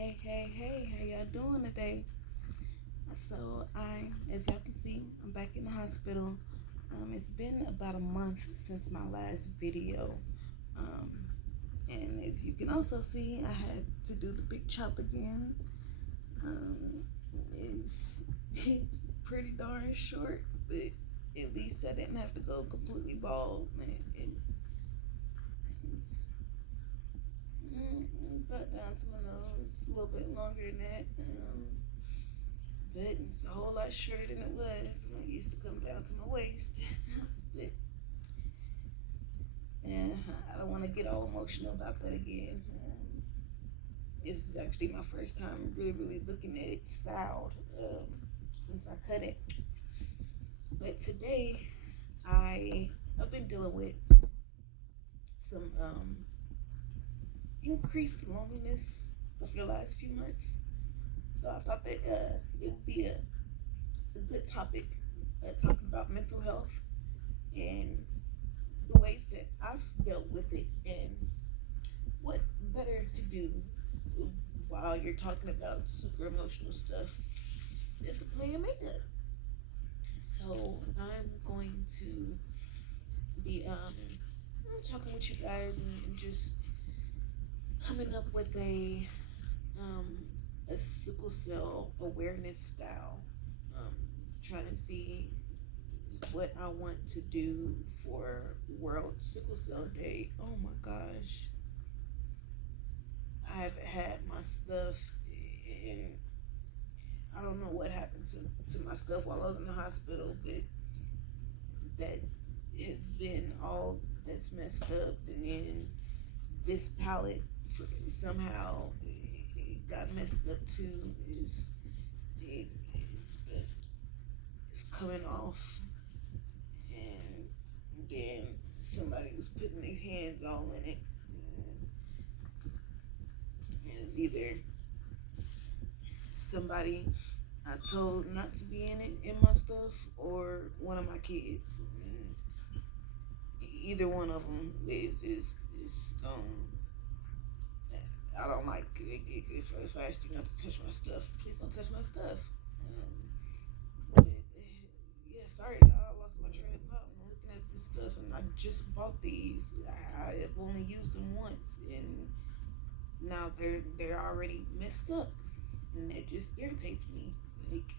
Hey, how y'all doing today? As y'all can see, I'm back in the hospital. It's been about a month since my last video. Um, and as you can also see, I had to do the big chop again. It's pretty darn short, but at least I didn't have to go completely bald. It's about down to my nose, a little bit longer than that. But it's a whole lot shorter than it was when it used to come down to my waist. But yeah, I don't want to get all emotional about that again. This is actually my first time really looking at it styled since I cut it. But today, I've been dealing with some increased loneliness over the last few months. So I thought that it would be a good topic talking about mental health and the ways that I've dealt with it and what better to do while you're talking about super emotional stuff than to play a makeup. So I'm going to be talking with you guys and just coming up with um, a sickle cell awareness style. Um, Trying to see what I want to do for World Sickle Cell Day. Oh my gosh. I've had my stuff and I don't know what happened to my stuff while I was in the hospital, but that has been all that's messed up. And then this palette somehow it got messed up too. It, it's coming off, and then somebody was putting their hands all in it. And it's either somebody I told not to be in it in my stuff, or one of my kids. And either one of them is I don't like if I ask you not to touch my stuff, please don't touch my stuff. But, yeah, sorry, I lost my train of thought. I'm looking at this stuff, and I just bought these. I've only used them once, and now they're already messed up, and it just irritates me. Like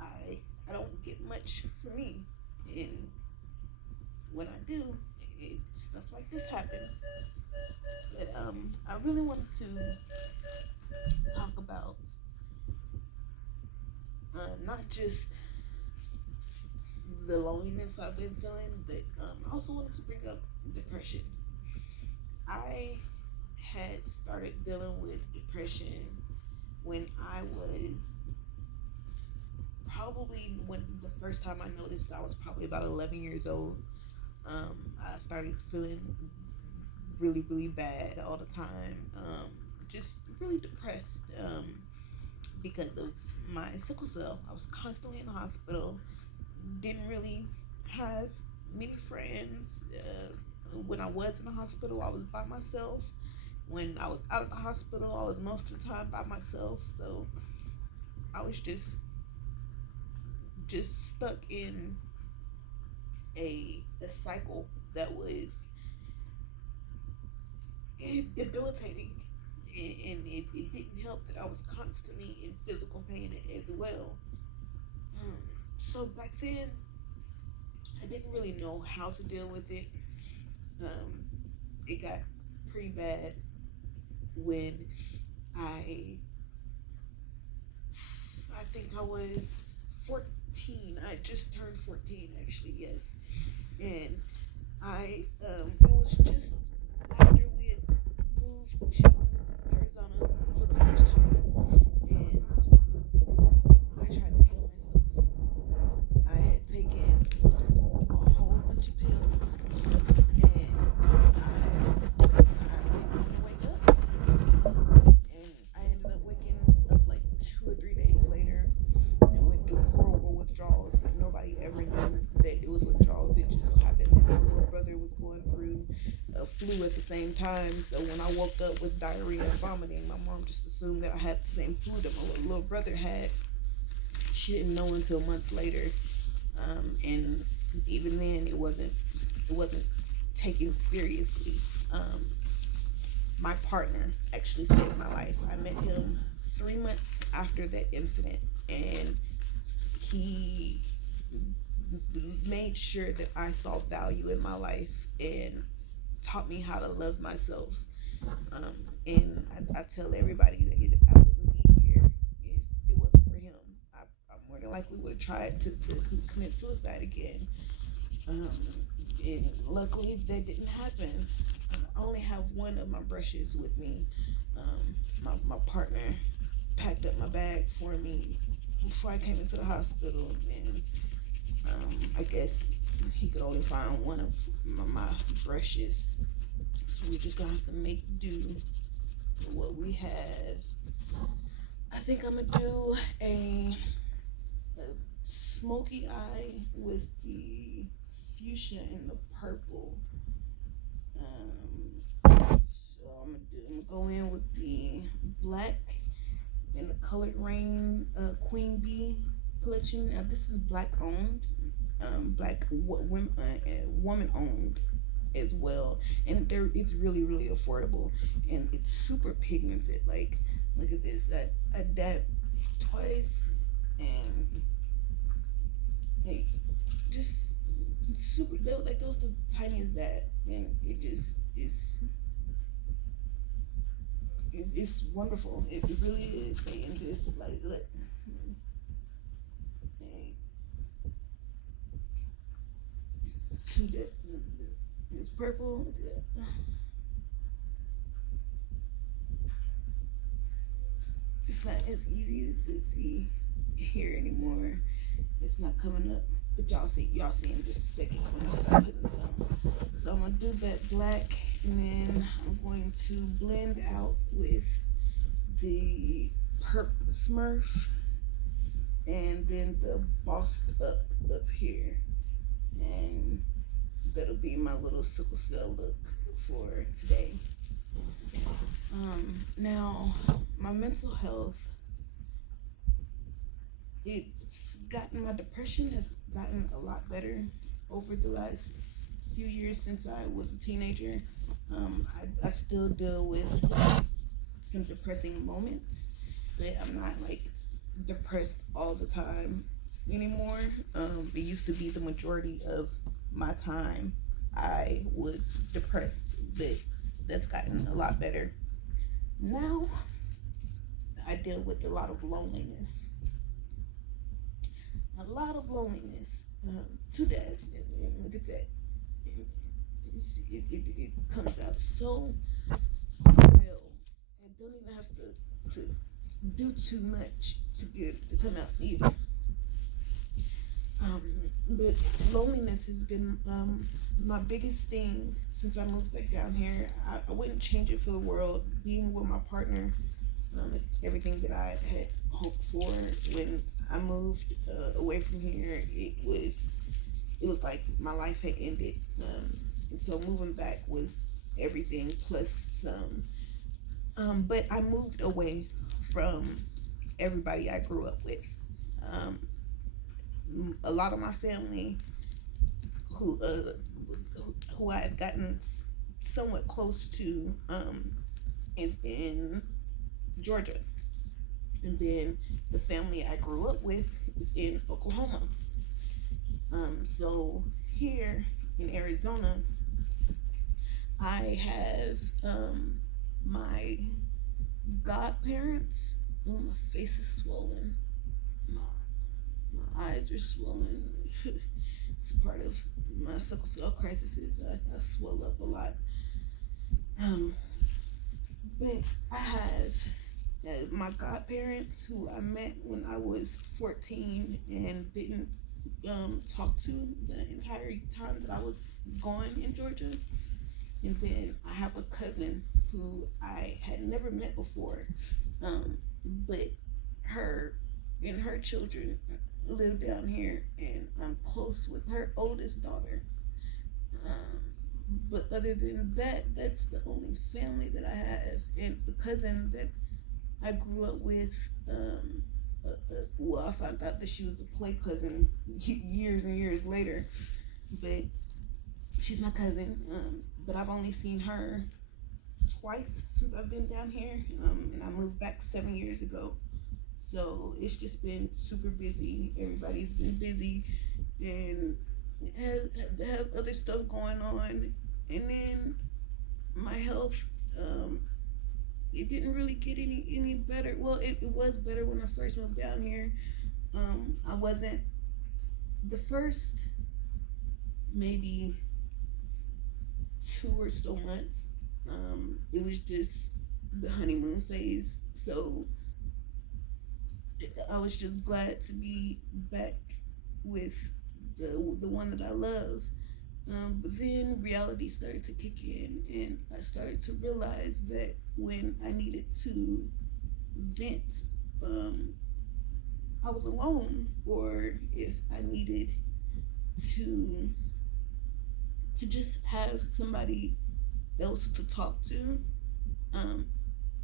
I don't get much for me, and when I do, stuff like this happens. But I really wanted to talk about not just the loneliness I've been feeling, but I also wanted to bring up depression. I had started dealing with depression when I was probably when the first time I noticed I was probably about 11 years old. I started feeling really bad all the time, just really depressed because of my sickle cell. I was constantly in the hospital, didn't really have many friends. When I was in the hospital, I was by myself. When I was out of the hospital, I was most of the time by myself. So I was just stuck in a cycle that was debilitating, and it didn't help that I was constantly in physical pain as well. Um, so back then, I didn't really know how to deal with it. Um, it got pretty bad when I I think I was 14. I just turned 14 actually, yes. And it was just after we had moved to Arizona for the first time, and I tried to kill myself. I had taken a whole bunch of pills, and I didn't wake up, and I ended up waking up like 2 or 3 days later and went through horrible withdrawals. But nobody ever knew that it was withdrawals. It just so happened that my little brother was going through a flu flu at the same time. So when I woke up with diarrhea and vomiting, my mom just assumed that I had the same flu that my little brother had. She didn't know until months later, and even then, it wasn't taken seriously. Um, my partner actually saved my life. I met him 3 months after that incident, and he made sure that I saw value in my life and taught me how to love myself. Um, and I tell everybody that I wouldn't be here if it wasn't for him. I more than likely would have tried to commit suicide again. Um, and luckily, that didn't happen. I only have one of my brushes with me. My partner packed up my bag for me before I came into the hospital, and I guess he could only find one of my brushes. So we're just gonna have to make do with what we have. I think I'm gonna do a smoky eye with the fuchsia and the purple. So I'm gonna go in with the black and the Colored Rain Queen Bee collection. Now this is black owned, woman owned as well, and it's really really affordable, and it's super pigmented. Like, look at this. I dabbed twice, and like, just super. Like, those the tiniest dab, and it just is. It's wonderful. It really is. And just like, look, to this purple. It's not as easy to see here anymore. It's not coming up, but y'all see in just a second. I'm gonna start putting some. So I'm gonna do that black, and then I'm going to blend out with the purple Smurf, and then the bossed up here, and that'll be my little sickle cell look for today. Now, my mental health, my depression has gotten a lot better over the last few years since I was a teenager. I still deal with some depressing moments, but I'm not like depressed all the time anymore. It used to be the majority of my time I was depressed, but that's gotten a lot better. Now I deal with a lot of loneliness. A lot of loneliness. Two dabs, and look at that. It comes out so well. I don't even have to do too much to get it to come out either. But loneliness has been my biggest thing since I moved back down here. I wouldn't change it for the world. Being with my partner is everything that I had hoped for. When I moved away from here, it was like my life had ended, and so moving back was everything plus some. But I moved away from everybody I grew up with. Um, a lot of my family who I had gotten somewhat close to is in Georgia, and then the family I grew up with is in Oklahoma. So here in Arizona, I have my godparents. Oh, my face is swollen. My eyes are swollen. It's part of my sickle cell crisis. I swell up a lot. But I have my godparents who I met when I was 14 and didn't talk to the entire time that I was gone in Georgia. And then I have a cousin who I had never met before, but her and her children live down here, and I'm close with her oldest daughter. But other than that, that's the only family that I have, and a cousin that I grew up with. Well, I found out that she was a play cousin years and years later, but she's my cousin. But I've only seen her twice since I've been down here, and I moved back 7 years ago. So it's just been super busy. Everybody's been busy and have other stuff going on. And then my health, um, it didn't really get any better. Well, it was better when I first moved down here. I wasn't the first maybe 2 or so months. It was just the honeymoon phase. So I was just glad to be back with the one that I love. But then reality started to kick in, and I started to realize that when I needed to vent, um, I was alone, or if I needed to just have somebody else to talk to, um,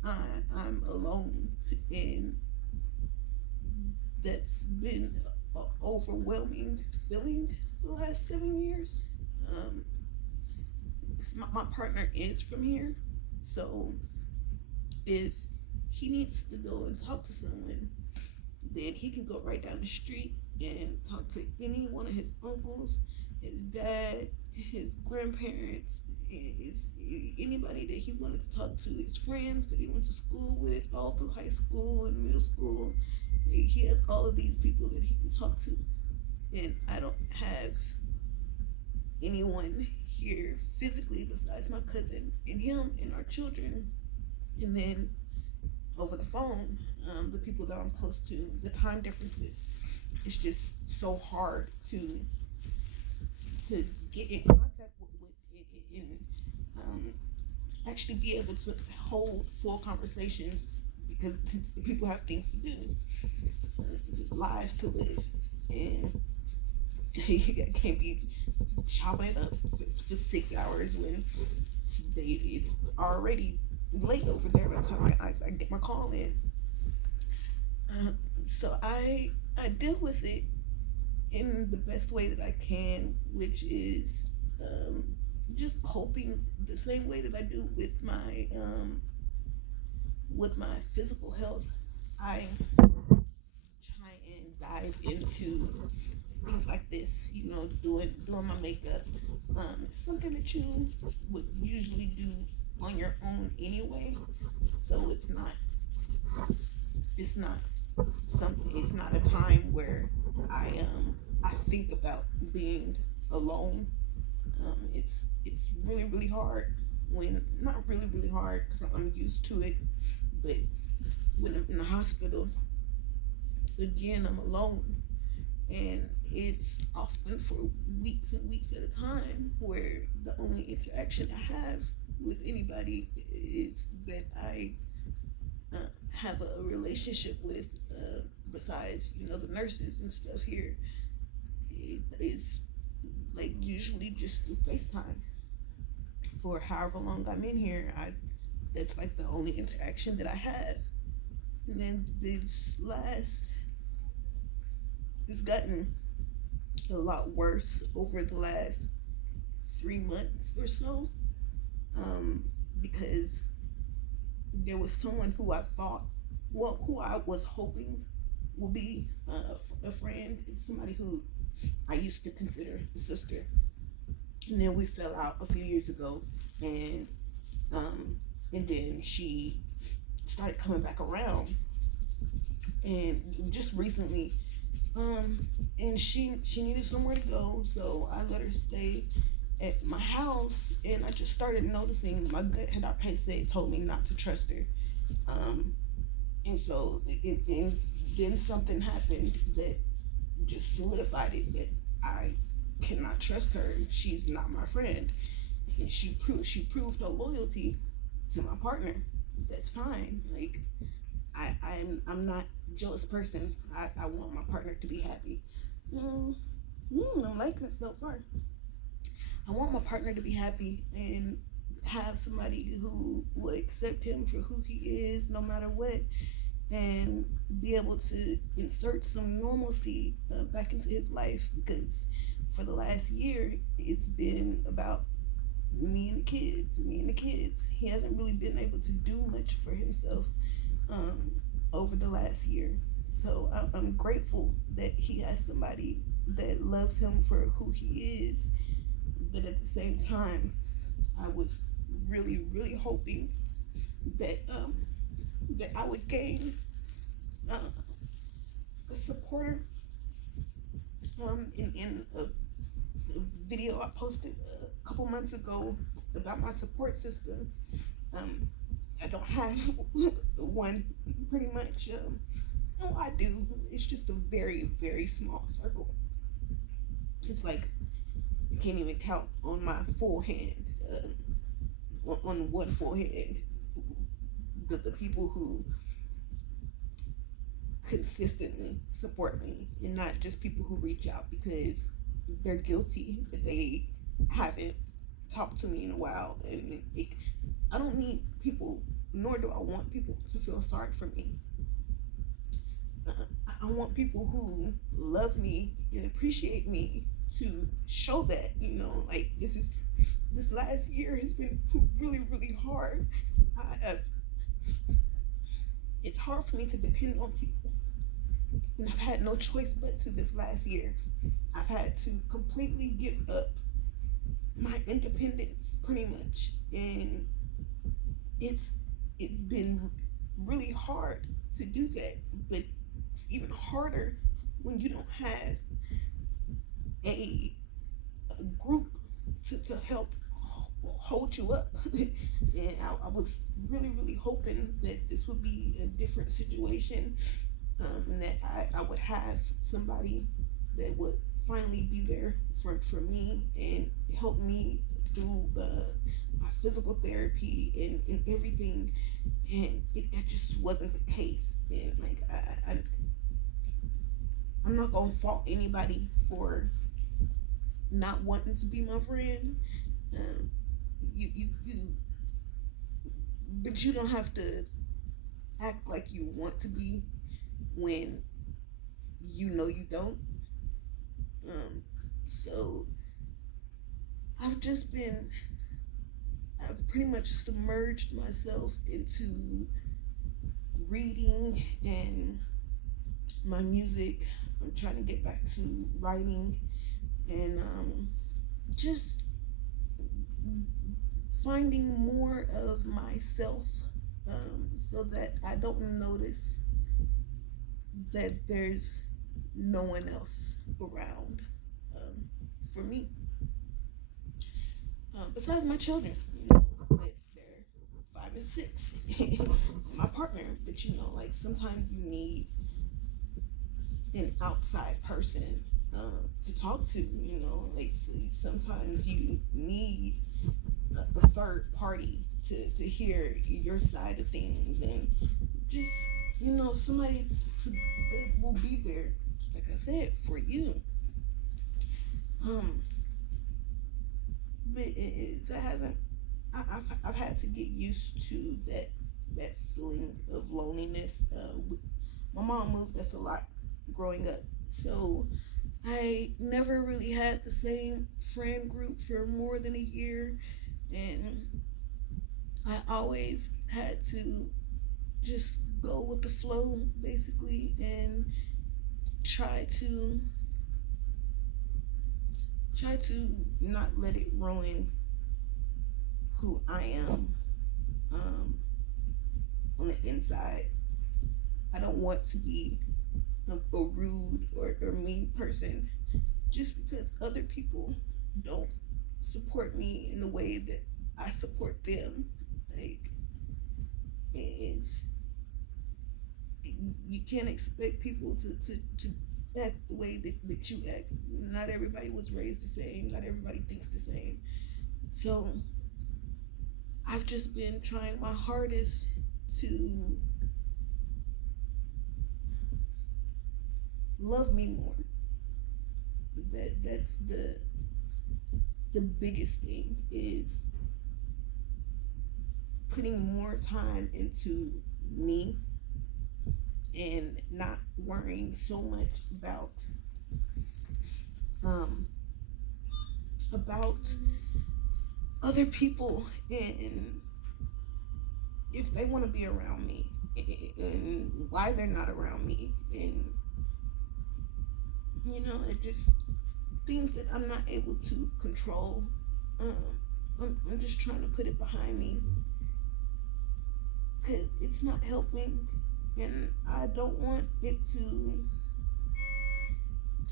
I, I'm alone, and that's been an overwhelming feeling for the last 7 years. Um, my partner is from here, so if he needs to go and talk to someone, then he can go right down the street and talk to any one of his uncles, his dad, his grandparents, anybody that he wanted to talk to, his friends that he went to school with all through high school and middle school. He has all of these people that he can talk to, and I don't have anyone here physically besides my cousin and him and our children. And then over the phone, the people that I'm close to, the time differences, it's just so hard to get in contact and actually be able to hold full conversations, because people have things to do, lives to live, and you can't be chopping it up for 6 hours when it's already late over there by the time I get my call in. So I deal with it in the best way that I can, which is just coping the same way that I do with my physical health. I try and dive into things like this, doing my makeup. It's something that you would usually do on your own anyway, so it's not something. It's not a time where I think about being alone. It's really really hard when not really really hard because I'm used to it, but when I'm in the hospital again, I'm alone, and it's often for weeks and weeks at a time where the only interaction I have with anybody is that I have a relationship with, besides the nurses and stuff here. It is like usually just through FaceTime for however long I'm in here. That's like the only interaction that I have. And then it's gotten a lot worse over the last 3 months or so, because there was someone who I thought, well, who I was hoping would be a friend, somebody who I used to consider a sister. And then we fell out a few years ago, and then she started coming back around, and just recently, and she needed somewhere to go, so I let her stay at my house, and I just started noticing my gut had already told me not to trust her, and so and then something happened that just solidified it that I cannot trust her. She's not my friend, and she proved her loyalty to my partner. That's fine. Like I'm not a jealous person. I want my partner to be happy. I'm liking it so far. I want my partner to be happy and have somebody who will accept him for who he is no matter what, and be able to insert some normalcy back into his life, because for the last year it's been about me and the kids. He hasn't really been able to do much for himself um, over the last year. So I'm grateful that he has somebody that loves him for who he is, but at the same time, I was really hoping that that I would gain uh, a supporter. In a video I posted a couple months ago about my support system, um, I don't have one pretty much. No, I do. It's just a very small circle. It's like I can't even count on my full hand, on one full hand, the people who consistently support me, and not just people who reach out because they're guilty that they haven't talked to me in a while. And I don't need people, nor do I want people to feel sorry for me. I want people who love me and appreciate me to show that, like this last year has been really hard. I, it's hard for me to depend on people, and I've had no choice but to this last year. I've had to completely give up my independence pretty much, and it's it's been really hard to do that. But it's even harder when you don't have a, a group to help hold you up. And I was really hoping that this would be a different situation, and that I would have somebody that would finally be there for me and help me through my physical therapy and everything. And that just wasn't the case. And like I'm not gonna fault anybody for not wanting to be my friend. Um, you, but you don't have to act like you want to be when you know you don't. Um, so I've just been, I've pretty much submerged myself into reading and my music. I'm trying to get back to writing, and just finding more of myself, so that I don't notice that there's no one else around, for me, besides my children. But they're 5 and 6, my partner. But like sometimes you need an outside person to talk to. Like sometimes you need a third party to hear your side of things, and just somebody that will be there, like I said, for you. Um, but that hasn't. I've had to get used to that feeling of loneliness. My mom moved us a lot growing up, so I never really had the same friend group for more than a year, and I always had to just go with the flow, basically, and try to not let it ruin who I am, on the inside. I don't want to be a rude or mean person just because other people don't support me in the way that I support them. Like, it's you can't expect people to act the way that you act. Not everybody was raised the same. Not everybody thinks the same. So I've just been trying my hardest to love me more. That's the biggest thing is putting more time into me and not worrying so much um about other people and if they want to be around me and why they're not around me, and it just things that I'm not able to control. I'm just trying to put it behind me because it's not helping, and I don't want it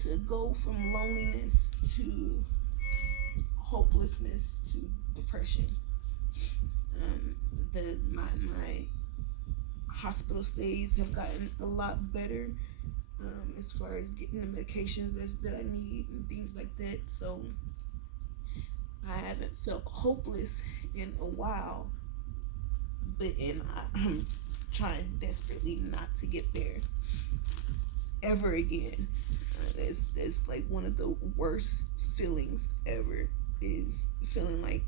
to go from loneliness to hopelessness to depression. My hospital stays have gotten a lot better, as far as getting the medications that I need and things like that. So I haven't felt hopeless in a while, and I'm trying desperately not to get there ever again. That's like one of the worst feelings ever, is feeling like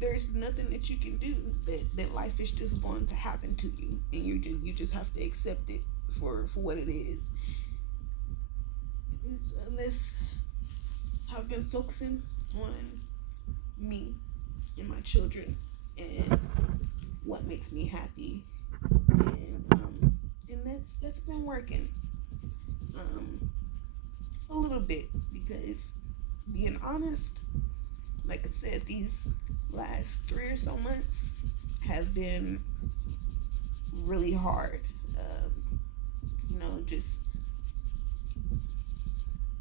there's nothing that you can do, that life is just going to happen to you, and you just have to accept it for what it is. Unless I've been focusing on me and my children and what makes me happy, and that's been working a little bit, because being honest, like I said, these last 3 or so months have been really hard. Just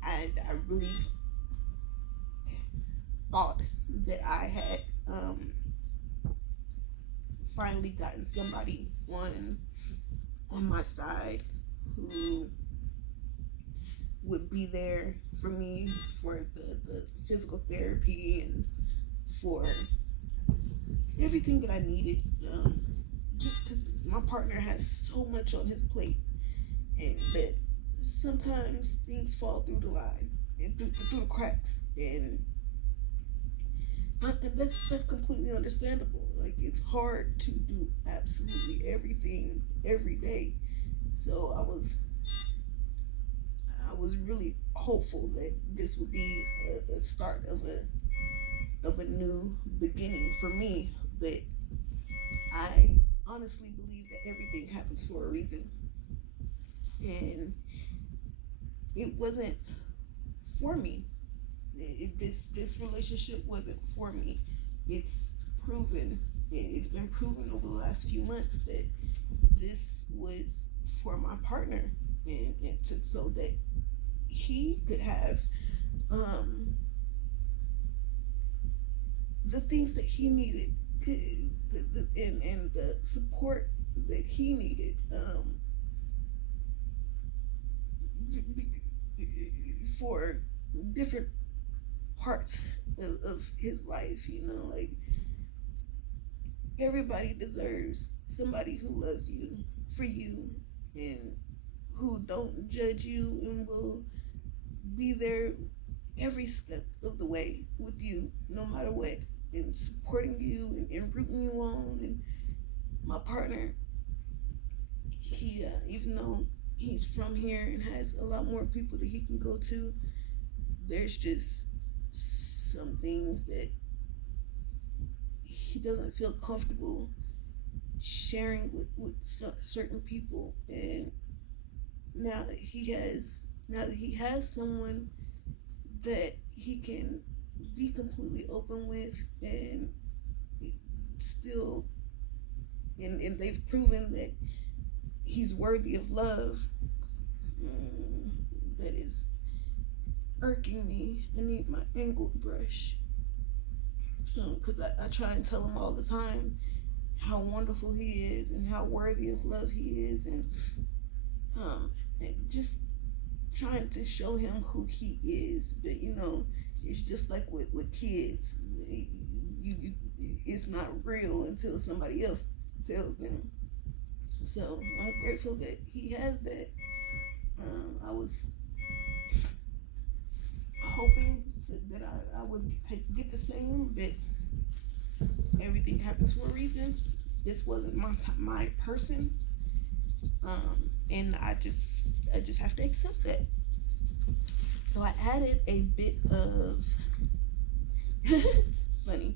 I really thought that I had finally gotten somebody on my side who would be there for me for the physical therapy and for everything that I needed. Just because my partner has so much on his plate, and that sometimes things fall through the line and through the cracks, and that's completely understandable. Like, it's hard to do absolutely everything every day. So I was really hopeful that this would be a start of a new beginning for me, but I honestly believe that everything happens for a reason, and it wasn't for me. This relationship wasn't for me. It's proven. It's been proven over the last few months that this was for my partner, and so that he could have the things that he needed, and the support that he needed, for different parts of his life. Like, everybody deserves somebody who loves you for you, and who don't judge you, and will be there every step of the way with you, no matter what, and supporting you, and rooting you on. And my partner, he even though he's from here and has a lot more people that he can go to, there's just some things that he doesn't feel comfortable sharing with certain people. And now that he has someone that he can be completely open with, and still, and they've proven that he's worthy of love, that is irking me. I need my angled brush, because I try and tell him all the time how wonderful he is and how worthy of love he is, and just trying to show him who he is. But it's just like with kids, it's not real until somebody else tells them. So I'm grateful that he has that. I was hoping that I would get the same, but everything happens for a reason. This wasn't my person, and I just have to accept that. So I added a bit of funny,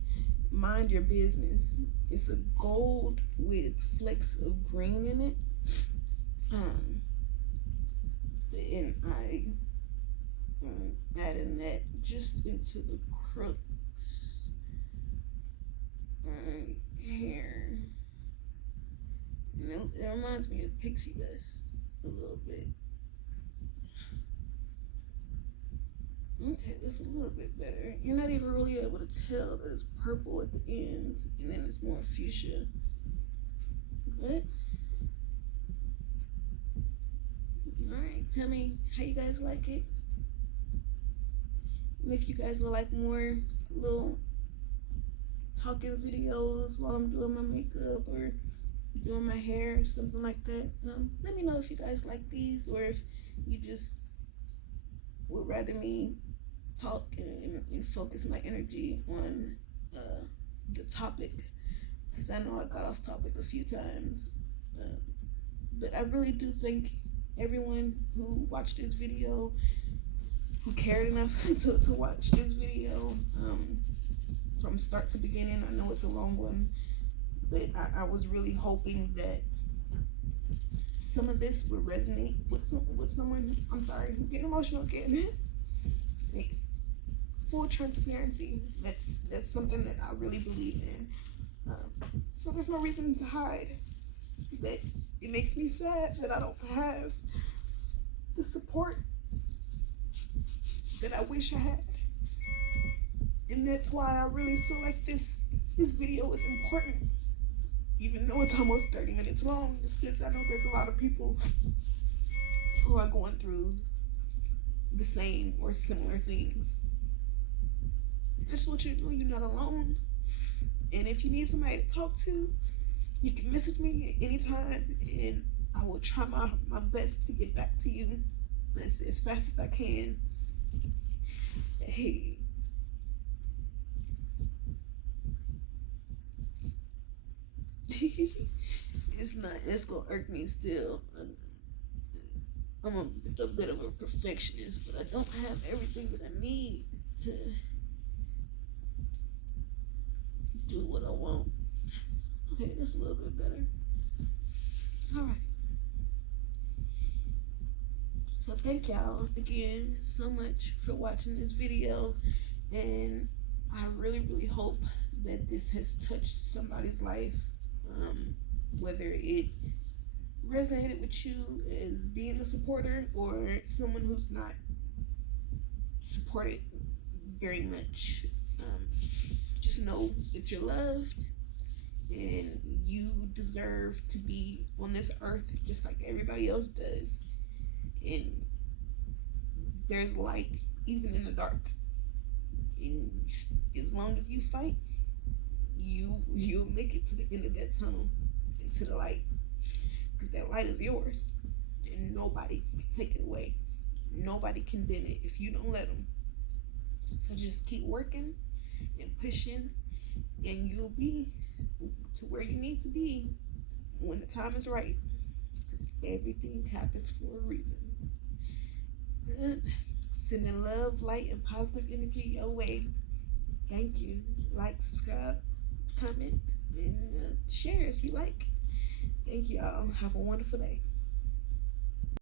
mind your business. It's a gold with flecks of green in it. And I adding that just into the crooks right here. And it reminds me of pixie dust a little bit. Okay, that's a little bit better. You're not even really able to tell that it's purple at the ends, and then it's more fuchsia. But alright, tell me how you guys like it. And if you guys would like more little talking videos while I'm doing my makeup or doing my hair or something like that, let me know if you guys like these, or if you just would rather me talk and focus my energy on the topic, because I know I got off topic a few times. But I really do thank everyone who watched this video, who cared enough to watch this video from start to beginning. I know it's a long one, but I was really hoping that some of this would resonate with someone. I'm sorry, I'm getting emotional again. Full transparency, that's something that I really believe in. So there's no reason to hide. But it makes me sad that I don't have the support that I wish I had. And that's why I really feel like this video is important, even though it's almost 30 minutes long. It's because I know there's a lot of people who are going through the same or similar things. I just want you to know you're not alone. And if you need somebody to talk to, you can message me at any time, and I will try my best to get back to you as fast as I can. Hey. It's gonna irk me still. I'm a bit of a perfectionist, but I don't have everything that I need to do what I want. Okay, that's a little bit better. Alright. So thank y'all again so much for watching this video, and I really, really hope that this has touched somebody's life, whether it resonated with you as being a supporter or someone who's not supported very much. Just know that you're loved, and you deserve to be on this earth just like everybody else does. And there's light even in the dark, and as long as you fight, you'll make it to the end of that tunnel and to the light, because that light is yours, and nobody can take it away. Nobody can dim it if you don't let them. So just keep working and pushing, and you'll be to where you need to be when the time is right, because everything happens for a reason. Sending love, light, and positive energy your way. Thank you. Like, subscribe, comment, and share if you like. Thank y'all. Have a wonderful day.